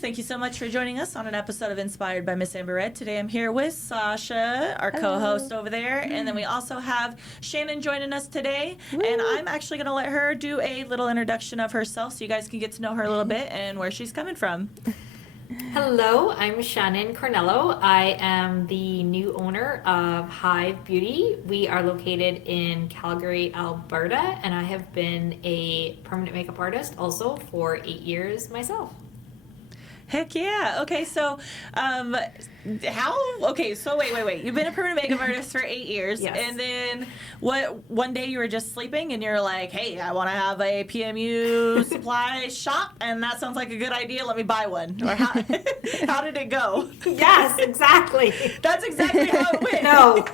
Thank you so much for joining us on an episode of Inspired by Miss Amber Red. Today I'm here with Sasha, our co-host over there, and then we also have Shannon joining us today. Woo. And I'm actually going to let her do a little introduction of herself so you guys can get to know her a little bit and where she's coming from. Hello, I'm Shannon Kornylo. I am the new owner of Hyve Beauty. We are located in Calgary, Alberta, and I have been a permanent makeup artist also for 8 years myself. Heck yeah. Okay, so wait. You've been a permanent makeup artist for 8 years. Yes. And then one day you were just sleeping and you're like, hey, I want to have a PMU supply shop, and that sounds like a good idea. Let me buy one. Or how did it go? Yes, exactly. That's exactly how it went. No.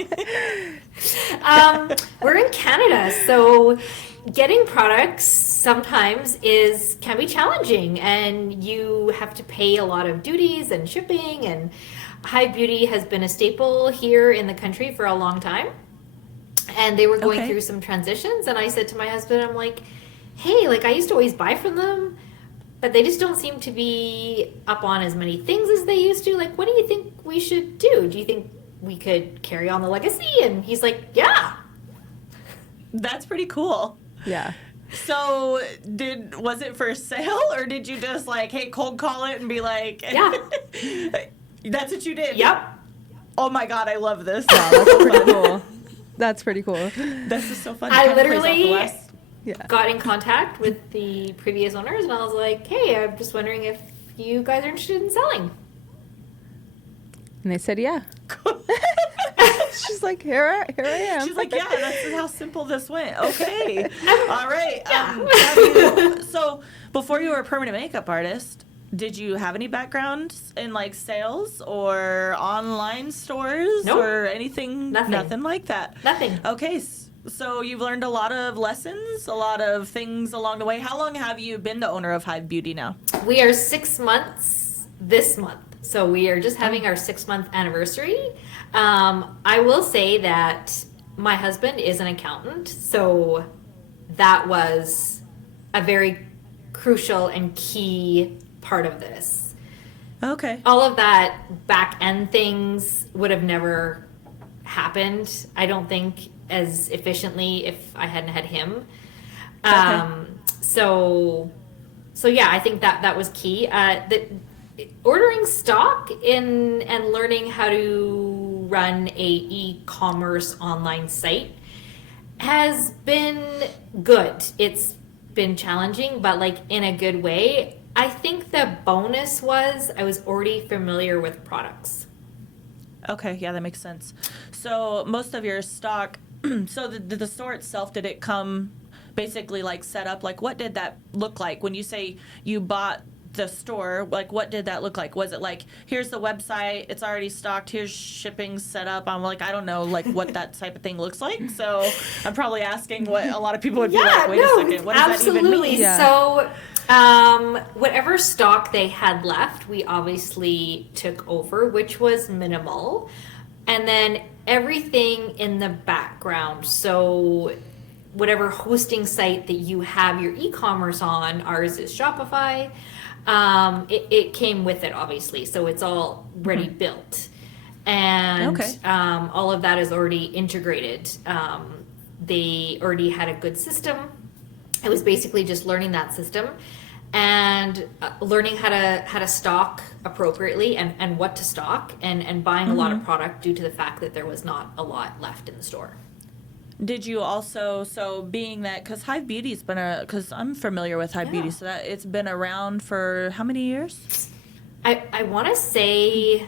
We're in Canada, so getting products sometimes can be challenging, and you have to pay a lot of duties and shipping, and Hyve Beauty has been a staple here in the country for a long time, and they were going through some transitions, and I said to my husband, I'm like, hey, I used to always buy from them, but they just don't seem to be up on as many things as they used to. What do you think we should do? Do you think we could carry on the legacy? And he's like, yeah. That's pretty cool. Yeah. So was it for sale, or did you just hey, cold call it and be like, yeah. That's what you did? Yep. Oh my God, I love this. Wow, that's pretty cool. That's pretty cool. This is so fun. I literally Yeah. got in contact with the previous owners, and I was like, hey, I'm just wondering if you guys are interested in selling. And they said, yeah. She's like, here I am. She's like, yeah, that's how simple this went. Okay. All right. Yeah. So before you were a permanent makeup artist, did you have any background in sales or online stores? Nope. Or anything? Nothing like that. Nothing. Okay. So you've learned a lot of lessons, a lot of things along the way. How long have you been the owner of Hyve Beauty now? We are 6 months this month. So we are just having our 6-month anniversary. I will say that my husband is an accountant, so that was a very crucial and key part of this. Okay. All of that back end things would have never happened, I don't think, as efficiently if I hadn't had him. Okay. So yeah, I think that was key. Ordering stock and learning how to run a e-commerce online site has been good. It's been challenging, but in a good way. I think the bonus was I was already familiar with products. Okay, yeah, that makes sense. So most of your stock, so the store itself, did it come basically set up? What did that look like when you say you bought the store? What did that look like? Was it here's the website, it's already stocked, here's shipping set up? I'm I don't know what that type of thing looks like, so I'm probably asking what a lot of people would be wait a second, what does that even mean? Yeah. So whatever stock they had left, we obviously took over, which was minimal, and then everything in the background, so whatever hosting site that you have your e-commerce on, ours is Shopify. It came with it, obviously, so it's all ready built, and all of that is already integrated. They already had a good system. It was basically just learning that system and learning how to stock appropriately and what to stock, and buying a lot of product due to the fact that there was not a lot left in the store. Did you also, so being that, because Hyve Beauty's been because I'm familiar with Hyve Beauty, so that it's been around for how many years? I want to say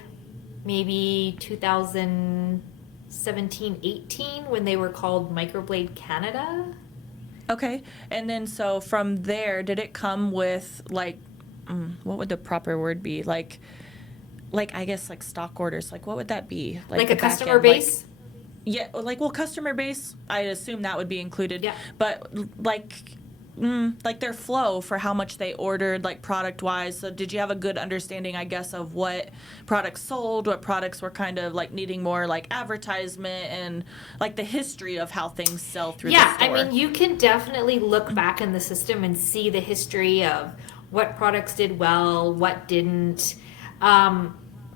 maybe 2017-18 when they were called Microblade Canada. Okay, and then so from there, did it come with what would the proper word be? I guess stock orders. What would that be? Like a customer base? Yeah, customer base, I assume that would be included. Yeah. But like their flow for how much they ordered, like product wise. So did you have a good understanding, I guess, of what products sold, what products were kind of like needing more like advertisement, and like the history of how things sell through the store? I mean, you can definitely look back in the system and see the history of what products did well, what didn't. I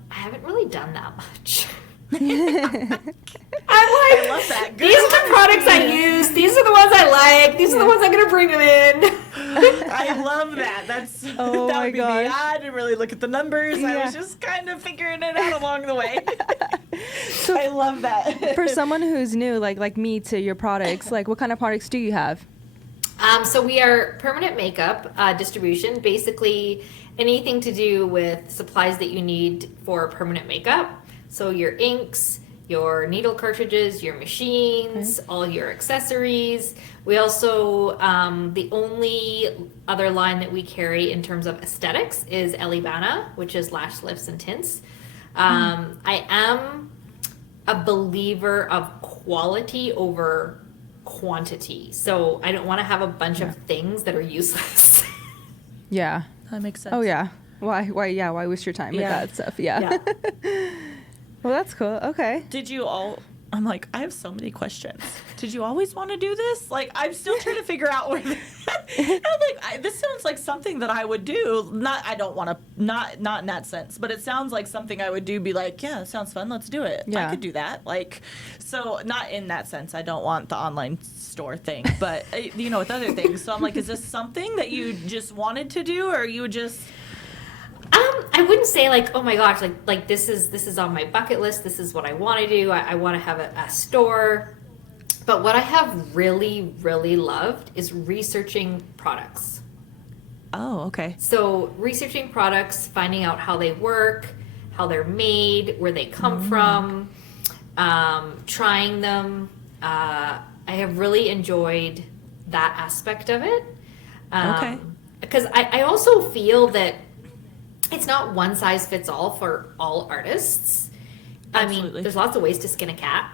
haven't really done that much. I love that. Good These are the products I use. These are the ones I like. These are the ones I'm gonna bring them in. I love that. That's that would be me. I didn't really look at the numbers. I was just kind of figuring it out along the way. So I love that. For someone who's new, like me, to your products, like what kind of products do you have? So we are permanent makeup distribution. Basically, anything to do with supplies that you need for permanent makeup. So your inks, your needle cartridges, your machines, all your accessories. We also, the only other line that we carry in terms of aesthetics is Elibana, which is lash lifts and tints. I am a believer of quality over quantity. So I don't want to have a bunch of things that are useless. Yeah. That makes sense. Oh, yeah. Why waste your time with that stuff? Yeah. Well, that's cool. Okay. Did you all? I'm like, I have so many questions. Did you always want to do this? Like, I'm still trying to figure out where. This sounds like something that I would do. I don't want to. Not in that sense, but it sounds like something I would do. Be like, yeah, that sounds fun. Let's do it. Yeah. I could do that. Like, so not in that sense. I don't want the online store thing, but with other things. So I'm like, is this something that you just wanted to do, or you just? I wouldn't say like, oh my gosh, like this is on my bucket list. This is what I want to do. I want to have a store. But what I have really, really loved is researching products. Oh, okay. So researching products, finding out how they work, how they're made, where they come from, trying them. I have really enjoyed that aspect of it. Okay. Because I also feel that it's not one size fits all for all artists. Absolutely. I mean, there's lots of ways to skin a cat.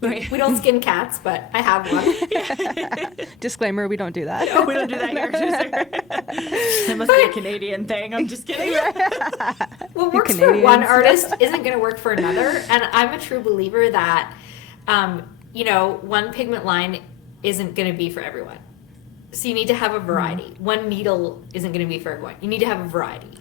Right. We don't skin cats, but I have one. Disclaimer, we don't do that. No, we don't do that here. It must be a Canadian thing. I'm just kidding. What works for one artist isn't going to work for another. And I'm a true believer that, one pigment line isn't going to be for everyone. So you need to have a variety. One needle isn't going to be for everyone. You need to have a variety.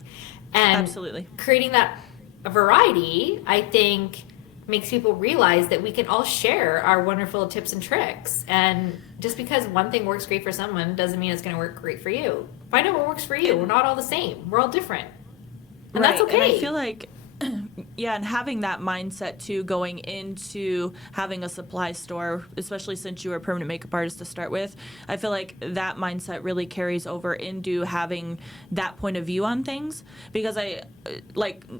And Absolutely. creating that variety, I think, makes people realize that we can all share our wonderful tips and tricks. And just because one thing works great for someone doesn't mean it's going to work great for you. Find out what works for you. We're not all the same. We're all different. And that's okay. And I feel like, and having that mindset too, going into having a supply store, especially since you were a permanent makeup artist to start with, I feel like that mindset really carries over into having that point of view on things. Because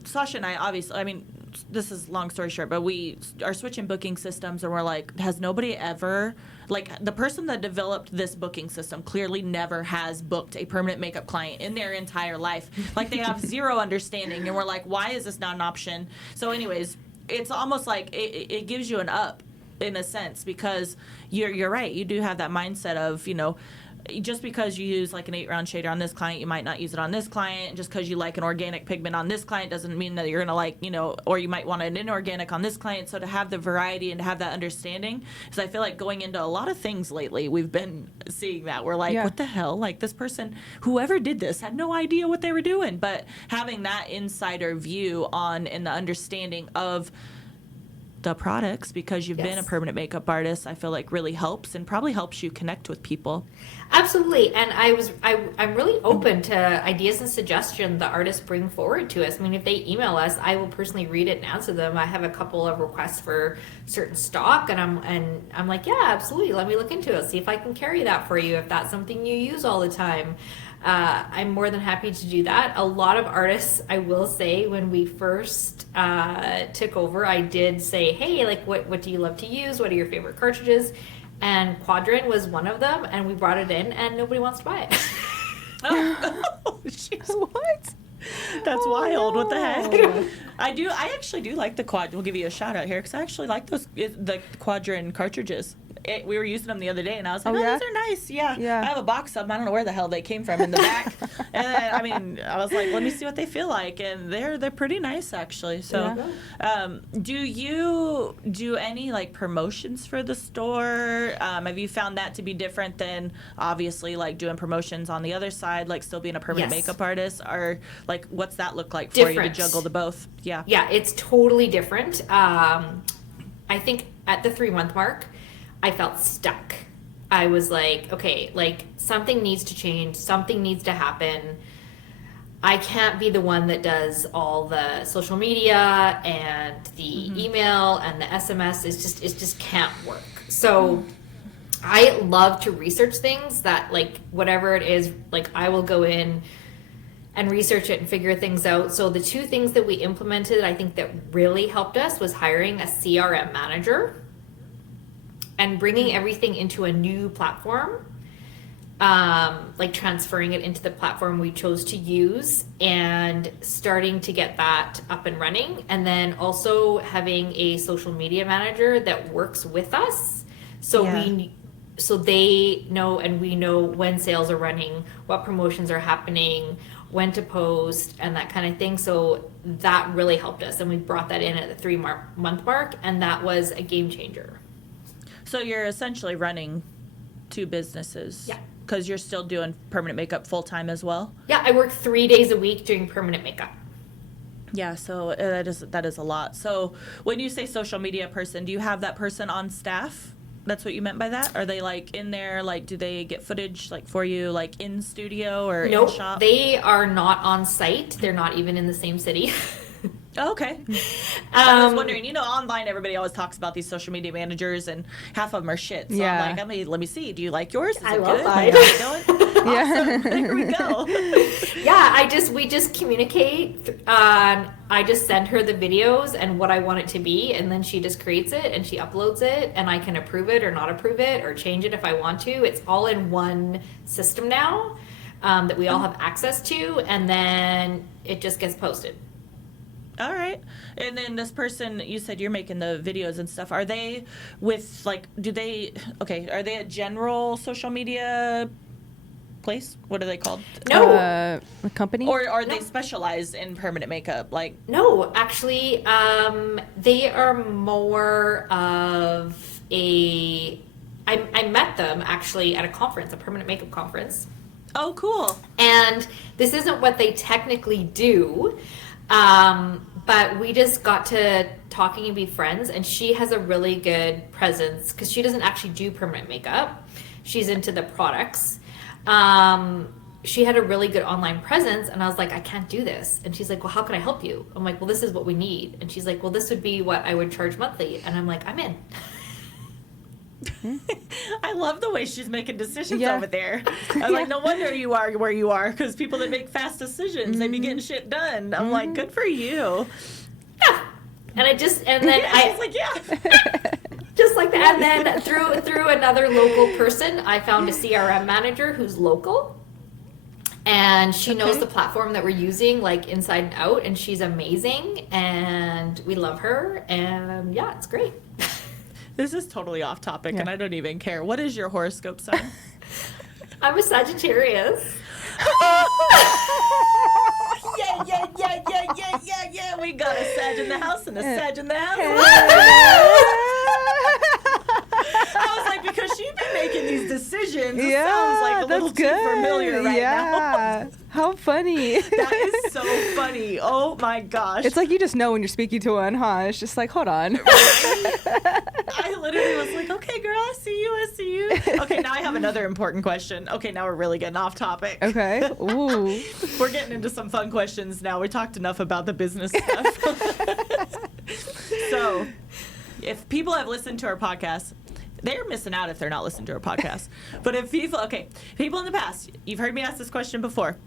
Sasha and I, obviously, I mean, this is long story short, but we are switching booking systems, and we're like, has nobody ever, the person that developed this booking system clearly never has booked a permanent makeup client in their entire life. Like, they have zero understanding, and we're like, why is this not an option? So anyways, it's almost like it gives you an up in a sense, because you're right. You do have that mindset of, just because you use like an 8-round shader on this client, you might not use it on this client. Just because you like an organic pigment on this client doesn't mean that you're going to or you might want an inorganic on this client. So to have the variety and to have that understanding, because I feel like going into a lot of things lately, we've been seeing that. We're like, what the hell? Like, this person, whoever did this, had no idea what they were doing. But having that insider view on and the understanding of the products, because you've been a permanent makeup artist, I feel like really helps, and probably helps you connect with people. Absolutely. And I'm really open to ideas and suggestions the artists bring forward to us. I mean, if they email us, I will personally read it and answer them. I have a couple of requests for certain stock, and I'm like, yeah, absolutely, let me look into it, see if I can carry that for you if that's something you use all the time. I'm more than happy to do that. A lot of artists, I will say, when we first took over, I did say, hey, like, what do you love to use? What are your favorite cartridges? And Quadrant was one of them, and we brought it in, and nobody wants to buy it. Oh, What? That's wild. What the heck? I actually do like the Quad. We'll give you a shout out here, because I actually like the Quadrant cartridges. we were using them the other day, and I was like, Oh, oh, yeah? these are nice. Yeah. Yeah. I have a box of them. I don't know where the hell they came from in the back. And then, I mean, I was like, let me see what they feel like. And they're pretty nice, actually. So do you do any, like, promotions for the store? Have you found that to be different than, obviously, like, doing promotions on the other side, like still being a permanent makeup artist? Or, like, what's that look like for you to juggle the both? Yeah. Yeah, it's totally different. I think at the 3-month mark, I felt stuck. I was like, okay, like something needs to change, something needs to happen. I can't be the one that does all the social media and the email and the SMS. It just can't work. So I love to research things that, like, whatever it is, like I will go in and research it and figure things out. So the 2 things that we implemented, I think that really helped us, was hiring a CRM manager and bringing everything into a new platform, like transferring it into the platform we chose to use and starting to get that up and running. And then also having a social media manager that works with us. So so they know and we know when sales are running, what promotions are happening, when to post, and that kind of thing. So that really helped us. And we brought that in at the 3-month mark, and that was a game changer. So you're essentially running 2 businesses. Yeah. Because you're still doing permanent makeup full time as well. Yeah, I work 3 days a week doing permanent makeup. Yeah, so that is a lot. So when you say social media person, do you have that person on staff? That's what you meant by that? Are they, like, in there? Like, do they get footage, like, for you, like, in studio or in shop? They are not on site. They're not even in the same city. Oh, okay. I was wondering, you know, online everybody always talks about these social media managers, and half of them are shit. So I'm like, let me see. Do you like yours? Is I it love good? mine. How's it going? Awesome. There we go. Yeah, we just communicate. I just send her the videos and what I want it to be, and then she just creates it and she uploads it, and I can approve it or not approve it or change it if I want to. It's all in one system now that we all have access to, and then it just gets posted. All right. And then this person, you said you're making the videos and stuff. Are they with, like, are they a general social media place? What are they called? No. A company? Or are they specialized in permanent makeup? Like, no, actually, they are more of a. I met them actually at a conference, a permanent makeup conference. oh, cool. And this isn't what they technically do, but we just got to talking and be friends. And she has a really good presence because she doesn't actually do permanent makeup. She's into the products. She had a really good online presence, and I was like, I can't do this. And she's like, well, how can I help you? I'm like, well, this is what we need. And she's like, well, this would be what I would charge monthly. And I'm like, I'm in. I love the way she's making decisions over there. I'm like, no wonder you are where you are, because people that make fast decisions, they be getting shit done. I'm like, good for you. Yeah. And I just, and then she's like, yeah. Just like that. And then through another local person, I found a CRM manager who's local. And she knows the platform that we're using, like, inside and out. And she's amazing. And we love her. And yeah, it's great. This is totally off topic, and I don't even care. What is your horoscope sign? I'm a Sagittarius. Yeah. We got a Sag in the house and a Sag in the house. I was like, because she's been making these decisions. It sounds like a little too familiar right now. How funny. That is so funny. Oh my gosh. It's like you just know when you're speaking to one, huh? It's just like, hold on. I literally was like, okay, girl, I see you. Okay, now I have another important question. Okay, now we're really getting off topic. Okay. Ooh. We're getting into some fun questions now. We talked enough about the business stuff. So, if people have listened to our podcast, they're missing out if they're not listening to our podcast. But if people in the past, you've heard me ask this question before.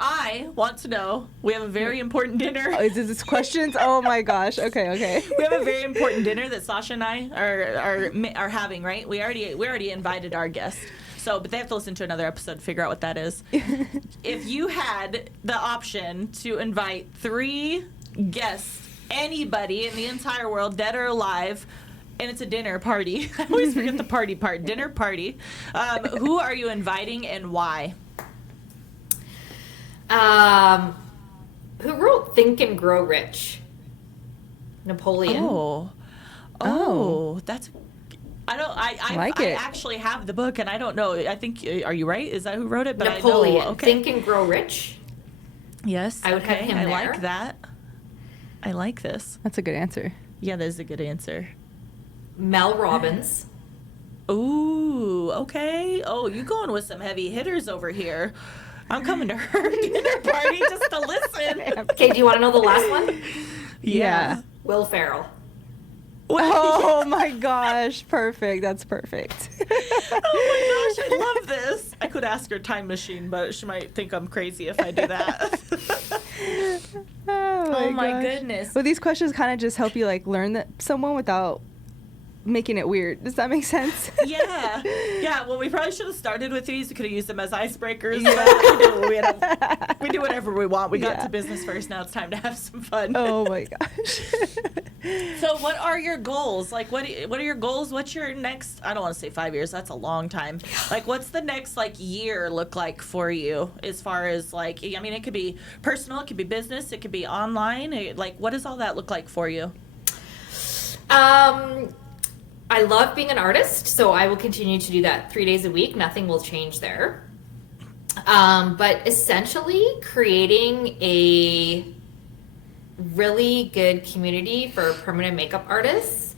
I want to know, we have a very important dinner. Oh, is this questions? Oh my gosh. Okay. We have a very important dinner that Sasha and I are having, right? We already invited our guest. So, but they have to listen to another episode to figure out what that is. If you had the option to invite 3 guests, anybody in the entire world, dead or alive, And it's a dinner party. I always forget the party part. Dinner party. Who are you inviting and why? Who wrote Think and Grow Rich? Napoleon. That's. I like I it. actually have the book, and I don't know. I think, are you right? Is that who wrote it? But Napoleon. I know. Okay. Think and Grow Rich. Yes. I would have him I there. like that. I like this. That's a good answer. Yeah, that is a good answer. Mel Robbins. Ooh, okay. Oh, you going with some heavy hitters over here. I'm coming to her dinner party just to listen. Okay, do you want to know the last one? Yeah. Will Ferrell. Oh my gosh, perfect. That's perfect. Oh my gosh, I love this. I could ask her time machine, but she might think I'm crazy if I do that. Oh my gosh. goodness. Well, these questions kind of just help you like learn that someone without making it weird. Does that make sense? Yeah. Yeah, well, we probably should have started with these. We could have used them as icebreakers. But we do whatever we want. We got to business first. Now it's time to have some fun. Oh my gosh. So what are your goals? Like, what are your goals? What's your next, I don't want to say 5 years. That's a long time. Like, what's the next, like, year look like for you as far as, like, I mean, it could be personal. It could be business. It could be online. Like, what does all that look like for you? I love being an artist, so I will continue to do that 3 days a week. Nothing will change there. But essentially creating a really good community for permanent makeup artists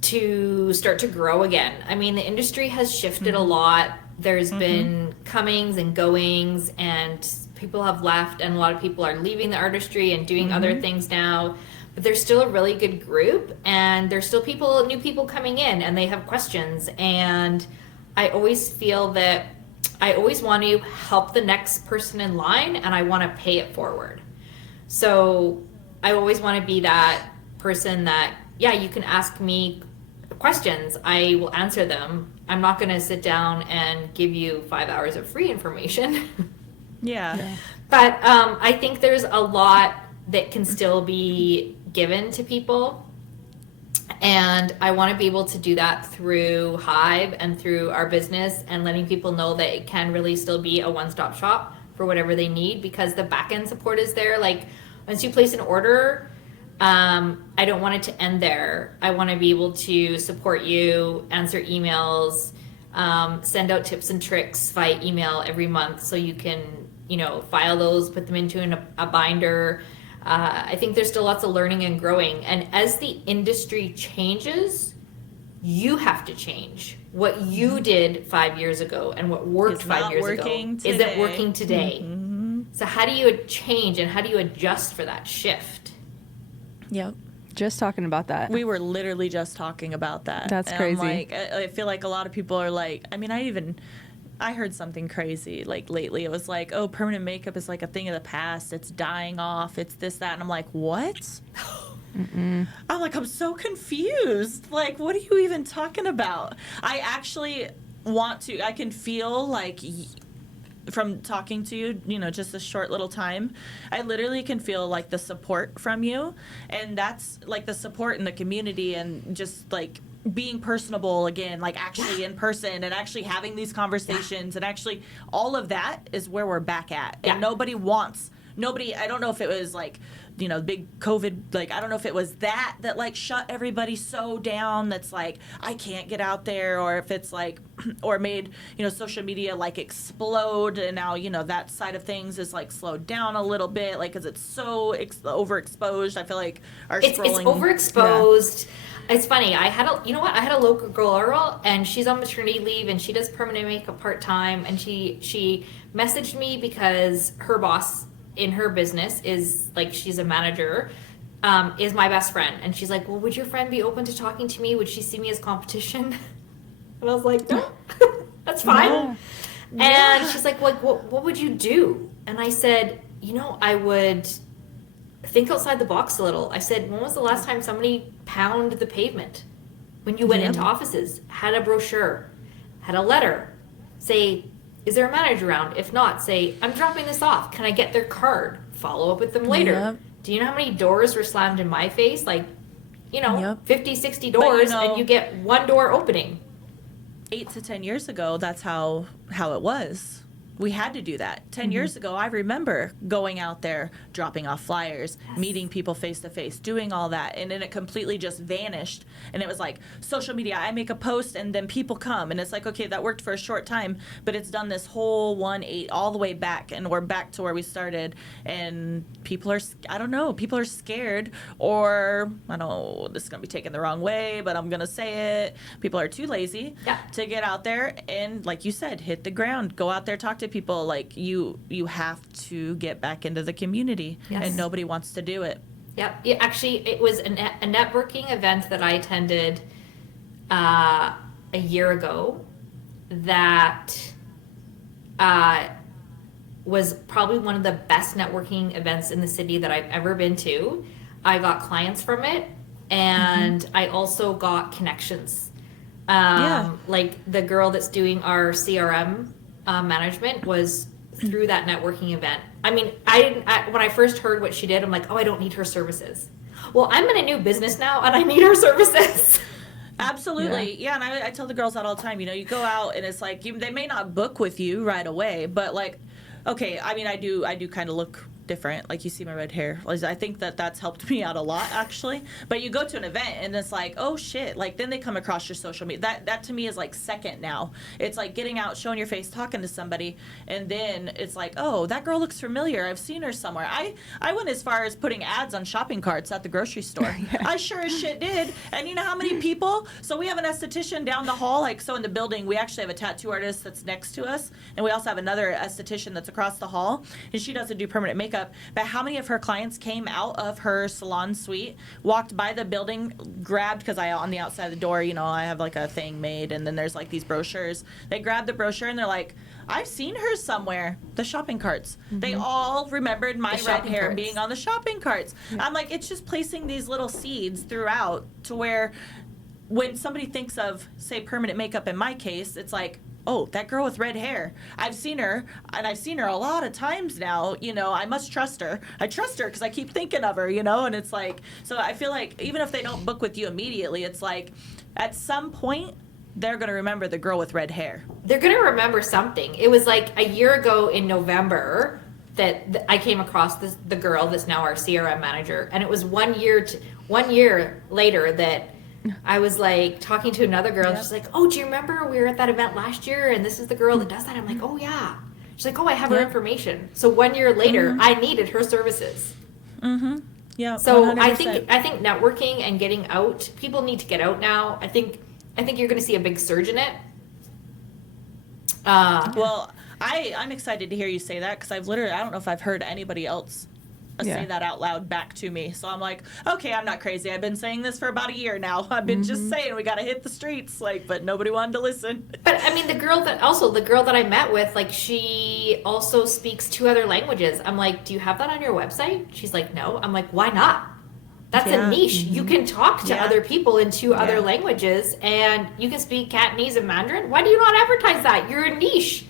to start to grow again. I mean, the industry has shifted a lot. There's been comings and goings, and people have left, and a lot of people are leaving the artistry and doing other things now. But there's still a really good group, and there's still new people coming in, and they have questions. And I always feel that I always want to help the next person in line, and I want to pay it forward. So I always want to be that person that, yeah, you can ask me questions. I will answer them. I'm not going to sit down and give you 5 hours of free information. Yeah. But I think there's a lot that can still be given to people. And I want to be able to do that through Hyve and through our business, and letting people know that it can really still be a one-stop shop for whatever they need, because the back-end support is there. Like, once you place an order, I don't want it to end there. I want to be able to support you, answer emails, send out tips and tricks via email every month, so you can, file those, put them into a binder. I think there's still lots of learning and growing. And as the industry changes, you have to change. What you did 5 years ago and what worked 5 years ago isn't working today. So how do you change, and how do you adjust for that shift? Yep. Just talking about that. We were literally just talking about that. That's And crazy. I'm like, I feel like a lot of people are like, I mean, I heard something crazy like lately. It was like, oh, permanent makeup is like a thing of the past. It's dying off. It's this, that. And I'm like, what? I'm like, I'm so confused. Like, what are you even talking about? I actually I can feel like from talking to you, just a short little time, I literally can feel like the support from you. And that's like the support in the community, and just like being personable again, like actually in person, and actually having these conversations, and actually all of that is where we're back at. And nobody, I don't know if it was like, big COVID, like, I don't know if it was that like shut everybody so down that's like, I can't get out there, or if it's like, or made, social media like explode, and now, that side of things is like slowed down a little bit, like, because it's so overexposed. I feel like It's overexposed. Yeah. It's funny. I had a local girl, and she's on maternity leave, and she does permanent makeup part-time, and she messaged me because her boss in her business is like, she's a manager, is my best friend. And she's like, well, would your friend be open to talking to me? Would she see me as competition? And I was like, no, that's fine. No. And she's like, what would you do? And I said, I would think outside the box a little. I said, when was the last time somebody pounded the pavement? When you went into offices, had a brochure, had a letter, say, is there a manager around? If not, say, I'm dropping this off. Can I get their card? Follow up with them later. Yep. Do you know how many doors were slammed in my face? Like, Yep. 50, 60 But, doors and you get one door opening. 8 to 10 years ago, that's how it was. We had to do that. 10 years ago, I remember going out there, dropping off flyers, meeting people face to face, doing all that. And then it completely just vanished. And it was like social media. I make a post and then people come. And it's like, okay, that worked for a short time, but it's done this whole 180 all the way back. And we're back to where we started. And people are, I don't know, people are scared, or I don't know, this is going to be taken the wrong way, but I'm going to say it. People are too lazy to get out there and, like you said, hit the ground, go out there, talk to people. Like you have to get back into the community, and nobody wants to do it. Yep. Yeah, actually, it was a networking event that I attended a year ago that was probably one of the best networking events in the city that I've ever been to. I got clients from it, and I also got connections. Like the girl that's doing our CRM management was through that networking event. I mean, when I first heard what she did, I'm like, oh, I don't need her services. Well, I'm in a new business now and I need her services. Absolutely. Yeah. And I tell the girls that all the time, you go out and it's like, they may not book with you right away, but like, okay, I mean, I do kind of look different. Like, you see my red hair. I think that's helped me out a lot, actually. But you go to an event and it's like, oh shit. Like, then they come across your social media. That to me is like second now. It's like getting out, showing your face, talking to somebody, and then it's like, oh, that girl looks familiar. I've seen her somewhere. I went as far as putting ads on shopping carts at the grocery store. I sure as shit did. And you know how many people? So we have an esthetician down the hall. Like, so in the building, we actually have a tattoo artist that's next to us, and we also have another esthetician that's across the hall, and she doesn't do permanent makeup. But how many of her clients came out of her salon suite, walked by the building, grabbed, because on the outside of the door, I have like a thing made, and then there's like these brochures. They grabbed the brochure and they're like, I've seen her somewhere. The shopping carts. They all remembered my red hair being on the shopping carts. I'm like, it's just placing these little seeds throughout to where when somebody thinks of, say, permanent makeup in my case, it's like, oh, that girl with red hair. I've seen her, and I've seen her a lot of times now. I must trust her. I trust her because I keep thinking of her, and it's like, so I feel like even if they don't book with you immediately, it's like at some point they're going to remember the girl with red hair. They're going to remember something. It was like a year ago in November that I came across the girl that's now our CRM manager, and it was 1 year later that I was like talking to another girl. She's like, oh, do you remember we were at that event last year and this is the girl that does that? I'm like, oh yeah. She's like, oh, I have her information. So 1 year later, I needed her services. Yeah. So 100%. I think networking and getting out, people need to get out now. I think you're going to see a big surge in it. Well, I'm excited to hear you say that, because I don't know if I've heard anybody else say that out loud back to me. So I'm like, okay, I'm not crazy. I've been saying this for about a year now. I've been just saying we got to hit the streets, but nobody wanted to listen. But I mean, the girl that I met with, like, she also speaks 2 other languages. I'm like, do you have that on your website? She's like, no. I'm like, why not? That's a niche. You can talk to other people in 2 other languages, and you can speak Cantonese and Mandarin. Why do you not advertise that? You're a niche.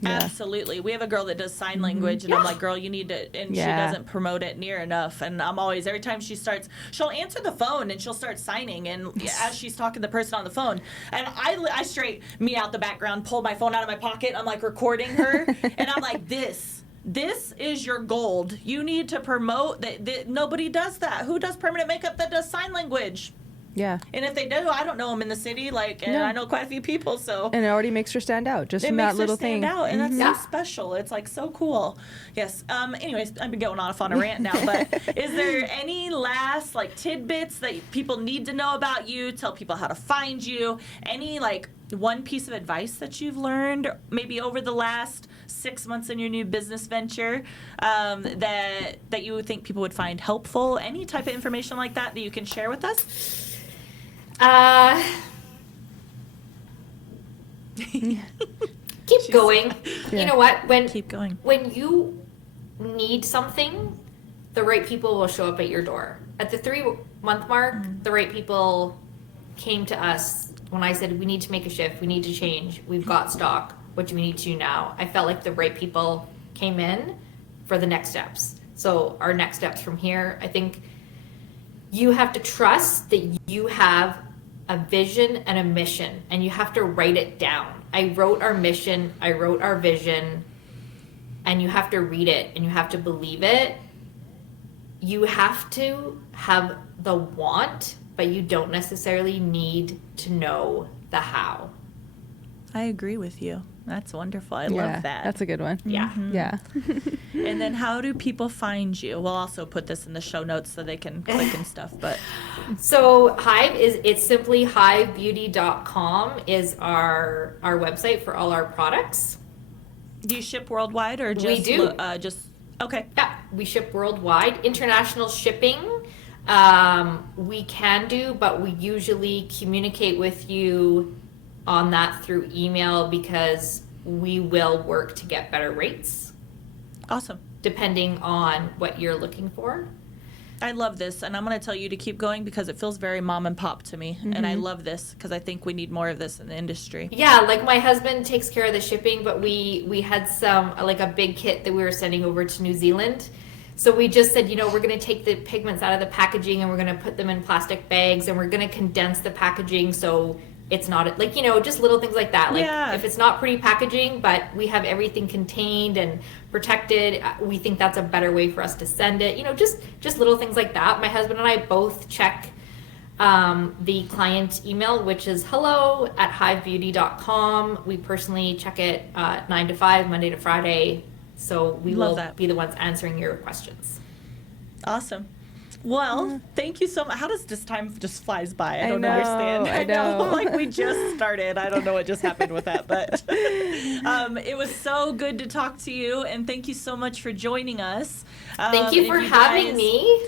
Yeah. Absolutely. We have a girl that does sign language, and I'm like, girl, you need to, and she doesn't promote it near enough. And I'm always, every time she'll answer the phone and she'll start signing, and as she's talking to the person on the phone, and I straight me out the background, pull my phone out of my pocket, I'm like recording her, and I'm like, this is your gold. You need to promote that. Nobody does that. Who does permanent makeup that does sign language? Yeah. And if they do, I don't know them in the city, and I know quite a few people, so. And it already makes her stand out, just from that little thing. It makes her stand out, and that's so special. It's, so cool. Yes. Anyways, I've been going off on a rant now, but is there any last, tidbits that people need to know about you, tell people how to find you, any, one piece of advice that you've learned maybe over the last 6 months in your new business venture that you would think people would find helpful? Any type of information like that you can share with us? Keep going. Yeah. You know what? Keep going. When you need something, the right people will show up at your door. At the 3-month mark, the right people came to us when I said, we need to make a shift, we need to change, we've got stock, what do we need to do now? I felt like the right people came in for the next steps. So our next steps from here, I think you have to trust that you have a vision and a mission, and you have to write it down. I wrote our mission, I wrote our vision, and you have to read it and you have to believe it. You have to have the want, but you don't necessarily need to know the how. I agree with you. That's wonderful. I Yeah, love that. That's a good one. Yeah. Yeah. And then how do people find you? We'll also put this in the show notes so they can click and stuff. But So Hyve it's simply hyvebeauty.com is our website for all our products. do you ship worldwide or just We do. Just okay. Yeah, we ship worldwide. International shipping, we can do, but we usually communicate with you on that through email because we will work to get better rates Awesome. depending on what you're looking for. I love this, and I'm going to tell you to keep going because it feels very mom and pop to me, and I love this because I think we need more of this in the industry. Yeah, like my husband takes care of the shipping, but we had some, like a big kit that we were sending over to New Zealand. So we just said, we're going to take the pigments out of the packaging and we're going to put them in plastic bags and we're going to condense the packaging so it's not, like, just little things like that. Like, Yeah. if it's not pretty packaging, but we have everything contained and protected, we think that's a better way for us to send it. Just little things like that. My husband and I both check the client email, which is hello@hyvebeauty.com. We personally check it 9 to 5, Monday to Friday. So we Love will that. be the ones answering your questions. Awesome. Well, thank you so much. How does this time just flies by? I don't know, understand. I know. Like we just started. I don't know what just happened with that, but it was so good to talk to you, and thank you so much for joining us. Thank you if for having me.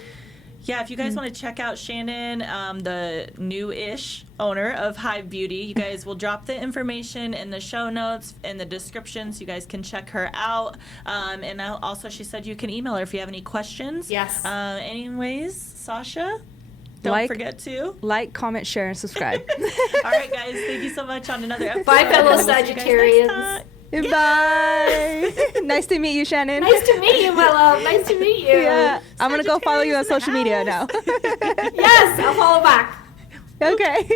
Yeah, if you guys want to check out Shannon, the new-ish owner of Hyve Beauty, you guys will drop the information in the show notes, in the description, so you guys can check her out. And also, she said you can email her if you have any questions. Yes. Anyways, Sasha, don't forget to like, comment, share, and subscribe. All right, guys, thank you so much on another episode. Bye, fellow and we'll see you guys next Sagittarians. time. Bye. Nice to meet you, Shannon. Nice to meet you, my love. Nice to meet you. Yeah, I'm gonna go follow you on Sagittarius in social the media now. Yes, I'll follow back. Okay.